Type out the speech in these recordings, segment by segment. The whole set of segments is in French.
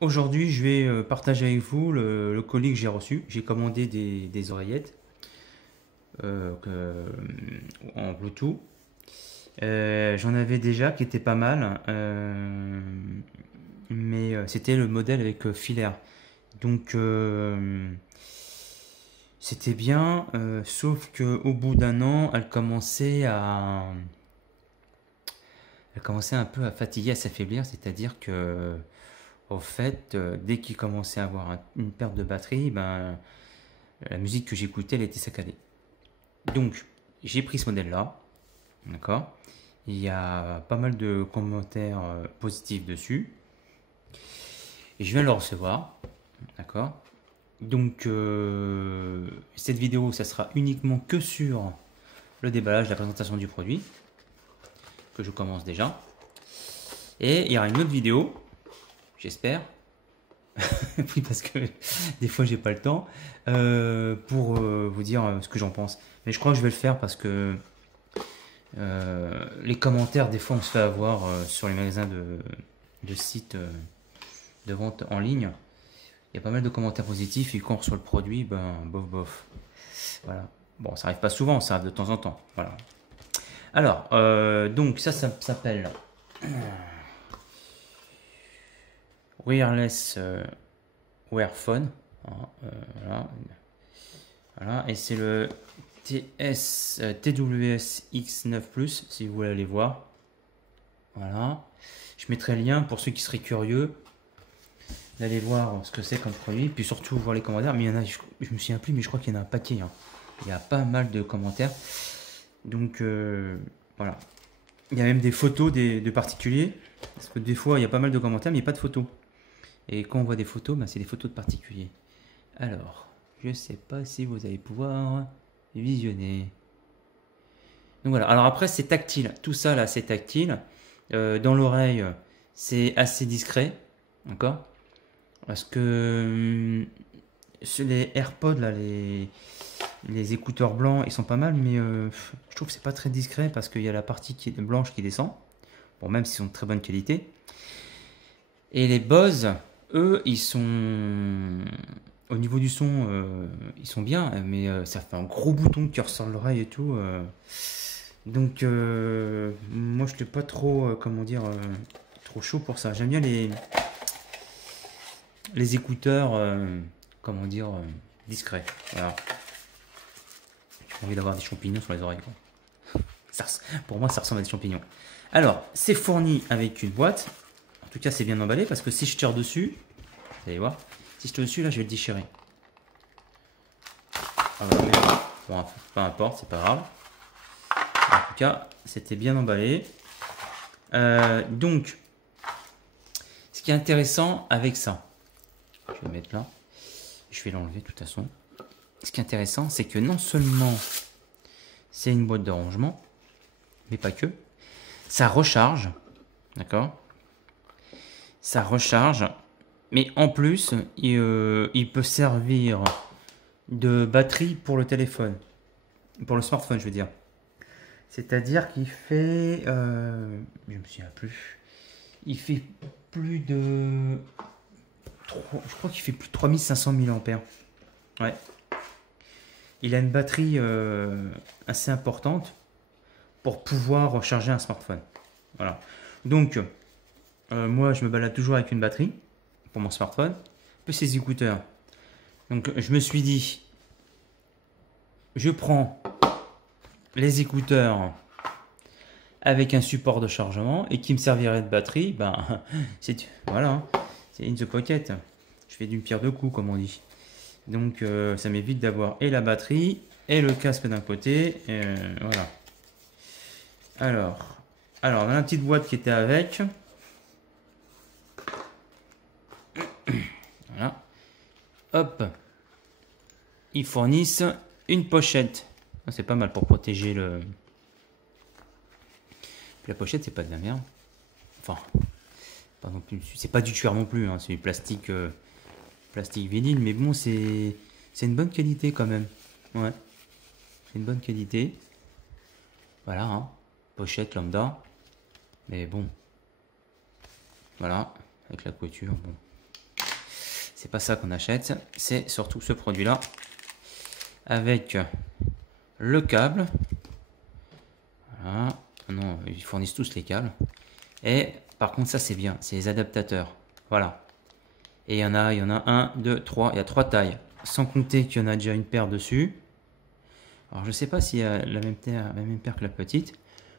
Aujourd'hui, je vais partager avec vous le colis que j'ai reçu. J'ai commandé des oreillettes en Bluetooth. J'en avais déjà qui étaient pas mal, mais c'était le modèle avec filaire. Donc c'était bien, sauf que au bout d'un an, elle commençait un peu à fatiguer, à s'affaiblir. C'est-à-dire que au fait, dès qu'il commençait à avoir une perte de batterie, ben, la musique que j'écoutais, elle était saccadée. Donc, j'ai pris ce modèle-là, d'accord. Il y a pas mal de commentaires positifs dessus. Et je viens de le recevoir, d'accord. Donc, cette vidéo, ça sera uniquement que sur le déballage, la présentation du produit, que je commence déjà. Et il y aura une autre vidéo, j'espère, oui, parce que des fois j'ai pas le temps pour vous dire ce que j'en pense. Mais je crois que je vais le faire parce que les commentaires, des fois on se fait avoir sur les magasins de sites de vente en ligne. Il y a pas mal de commentaires positifs et quand on reçoit le produit, ben bof bof. Voilà. Bon, ça arrive pas souvent, ça arrive de temps en temps. Voilà. Alors, donc ça s'appelle Wireless Wearphone. Voilà. Voilà, et c'est le TWS X9 Plus, si vous voulez aller voir. Voilà. Je mettrai le lien pour ceux qui seraient curieux d'aller voir ce que c'est comme produit, puis surtout voir les commentaires. Mais il y en a, je me souviens plus, mais je crois qu'il y en a un paquet, hein. Il y a pas mal de commentaires. Donc voilà. Il y a même des photos de particuliers. Parce que des fois, il y a pas mal de commentaires, mais il n'y a pas de photos. Et quand on voit des photos, ben, c'est des photos de particuliers. Alors, je sais pas si vous allez pouvoir visionner. Donc voilà. Alors après, c'est tactile. Tout ça là, c'est tactile. Dans l'oreille, c'est assez discret. D'accord. Parce que les AirPods, là, les écouteurs blancs, ils sont pas mal, mais je trouve que c'est pas très discret parce qu'il y a la partie qui est blanche qui descend. Bon, même s'ils sont de très bonne qualité. Et les Bose, eux, ils sont. Au niveau du son, ils sont bien, mais ça fait un gros bouton qui ressort de l'oreille et tout. Donc, moi, je suis pas trop, comment dire, trop chaud pour ça. J'aime bien les écouteurs, comment dire, discrets. Voilà. J'ai envie d'avoir des champignons sur les oreilles, quoi. Pour moi, ça ressemble à des champignons. Alors, c'est fourni avec une boîte. En tout cas, c'est bien emballé parce que si je tire dessus, vous allez voir, si je tire dessus, là, je vais le déchirer. Alors, bon, peu importe, c'est pas grave. En tout cas, c'était bien emballé. Donc, ce qui est intéressant avec ça, je vais le mettre là, je vais l'enlever de toute façon. Ce qui est intéressant, c'est que non seulement c'est une boîte de rangement, mais pas que, ça recharge, d'accord? Ça recharge, mais en plus, il peut servir de batterie pour le téléphone, pour le smartphone, je veux dire. C'est-à-dire qu'il fait, je me souviens plus, il fait plus de, je crois qu'il fait plus de 3500 mAh. Ouais. Il a une batterie assez importante pour pouvoir recharger un smartphone. Voilà. Donc, moi, je me balade toujours avec une batterie pour mon smartphone, plus ces écouteurs. Donc, je me suis dit, je prends les écouteurs avec un support de chargement et qui me servirait de batterie. Ben, c'est voilà, c'est in the pocket. Je fais d'une pierre deux coups, comme on dit. Donc, ça m'évite d'avoir et la batterie et le casque d'un côté. Voilà. Alors, on a la petite boîte qui était avec. Voilà. Hop. Ils fournissent une pochette. C'est pas mal pour protéger le. La pochette, c'est pas de la merde. Enfin, pas non plus. C'est pas du cuir non plus. Hein. C'est du plastique, plastique vinyle, mais bon, c'est une bonne qualité quand même. Ouais. C'est une bonne qualité. Voilà. Hein. Pochette lambda. Mais bon. Voilà. Avec la couture. Bon. c'est pas ça qu'on achète, c'est surtout ce produit-là avec le câble. Voilà. Non, ils fournissent tous les câbles. Et par contre, ça c'est bien, c'est les adaptateurs. Voilà. Et il y en a 1, 2, 3, il y a 3 tailles. Sans compter qu'il y en a déjà une paire dessus. Alors je sais pas s'il y a la même paire que la petite.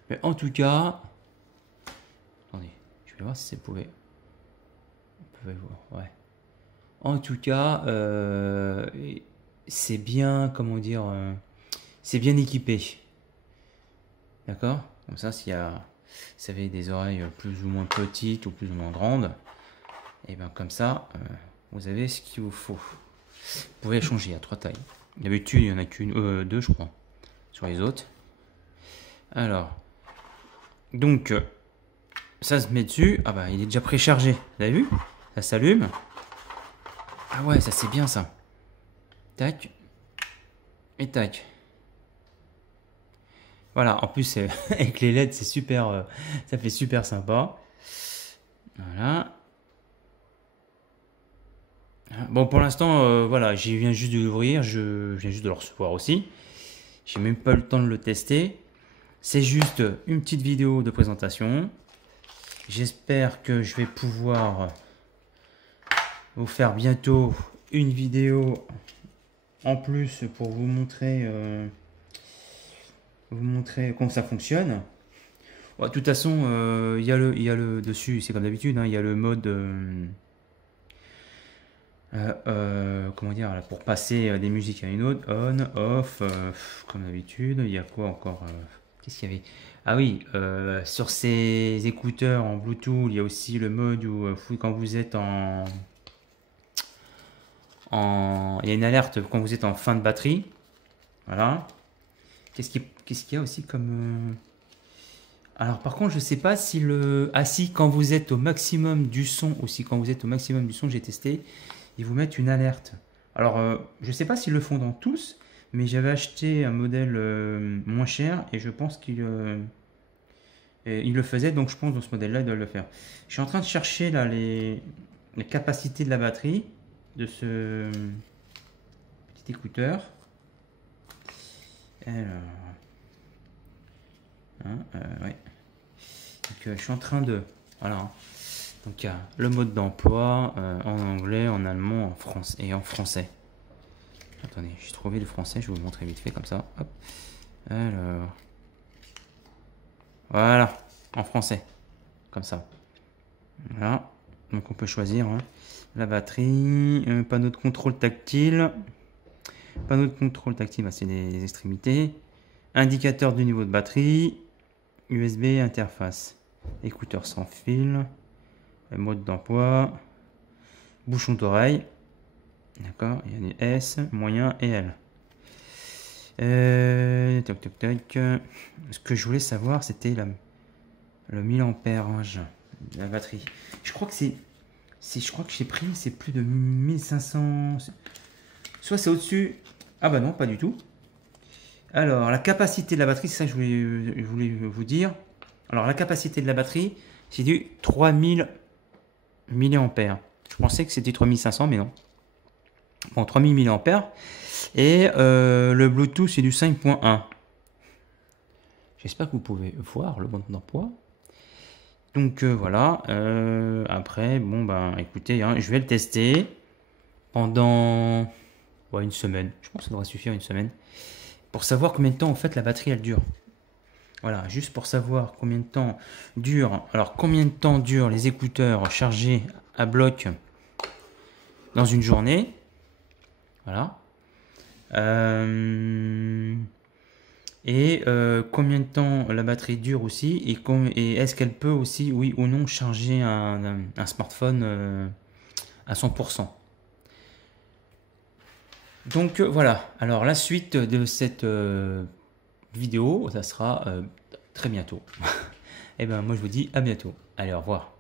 Mais en tout cas... Attendez, je vais voir si vous pouvez voir. Ouais. En tout cas, c'est bien, comment dire, c'est bien équipé. D'accord? Comme ça, s'il y a, vous savez, des oreilles plus ou moins petites ou plus ou moins grandes, et bien comme ça, vous avez ce qu'il vous faut. Vous pouvez changer à 3 tailles. D'habitude, il n'y en a qu'une, 2 je crois, sur les autres. Alors, donc, ça se met dessus. Ah bah, il est déjà préchargé. Vous avez vu? Ça s'allume. Ah ouais, ça c'est bien ça. Tac. Et tac. Voilà, en plus, avec les LED, c'est super, ça fait super sympa. Voilà. Bon, pour l'instant, voilà, j'y viens juste de l'ouvrir, je viens juste de le recevoir aussi. J'ai même pas eu le temps de le tester. C'est juste une petite vidéo de présentation. J'espère que je vais pouvoir vous faire bientôt une vidéo en plus pour vous montrer comment ça fonctionne. Bon, de toute façon, il y a le dessus, c'est comme d'habitude, hein, il y a le mode comment dire, là, pour passer des musiques à une autre, on, off, comme d'habitude. Il y a quoi encore, qu'est-ce qu'il y avait? Ah oui, sur ces écouteurs en Bluetooth, il y a aussi le mode où quand vous êtes il y a une alerte quand vous êtes en fin de batterie. Voilà. Qu'est-ce qu'il y a aussi comme... Alors par contre, je sais pas si le... Ah si, quand vous êtes au maximum du son, aussi quand vous êtes au maximum du son, j'ai testé, ils vous mettent une alerte. Alors, je sais pas s'ils le font dans tous, mais j'avais acheté un modèle moins cher et je pense qu'il le faisait, donc je pense dans ce modèle-là, il doit le faire. Je suis en train de chercher là les capacités de la batterie de ce petit écouteur. Alors, hein, ouais. Donc, je suis en train de, voilà. Donc il y a le mode d'emploi en anglais, en allemand, en français et en français. Attendez, j'ai trouvé le français, je vais vous montrer vite fait comme ça. Hop. Alors, voilà, en français, comme ça. Voilà. Donc on peut choisir hein, la batterie, panneau de contrôle tactile. Panneau de contrôle tactile, bah, c'est les extrémités. Indicateur du niveau de batterie. USB interface. Écouteurs sans fil. Mode d'emploi. Bouchon d'oreille. D'accord, il y a des S, moyen et L. Toc toc toc. Ce que je voulais savoir, c'était le 1000 ampères de la batterie. Je crois que je crois que j'ai pris, c'est plus de 1500. Soit c'est au-dessus. Ah bah non, pas du tout. Alors, la capacité de la batterie, c'est ça que je voulais vous dire. Alors, la capacité de la batterie, c'est du 3000 mAh. Je pensais que c'était 3500, mais non. Bon, 3000 mAh. Et le Bluetooth, c'est du 5.1. J'espère que vous pouvez voir le mode d'emploi. Donc, voilà. Après, bon, ben, écoutez, hein, je vais le tester pendant une semaine. Je pense que ça devrait suffire une semaine. Pour savoir combien de temps, en fait, la batterie, elle dure. Voilà, juste pour savoir combien de temps dure. Alors, combien de temps durent les écouteurs chargés à bloc dans une journée. Voilà. Et combien de temps la batterie dure aussi. Et est-ce qu'elle peut aussi, oui ou non, charger un smartphone à 100%. Donc voilà, alors la suite de cette vidéo, ça sera très bientôt. Et ben moi je vous dis à bientôt. Allez, au revoir.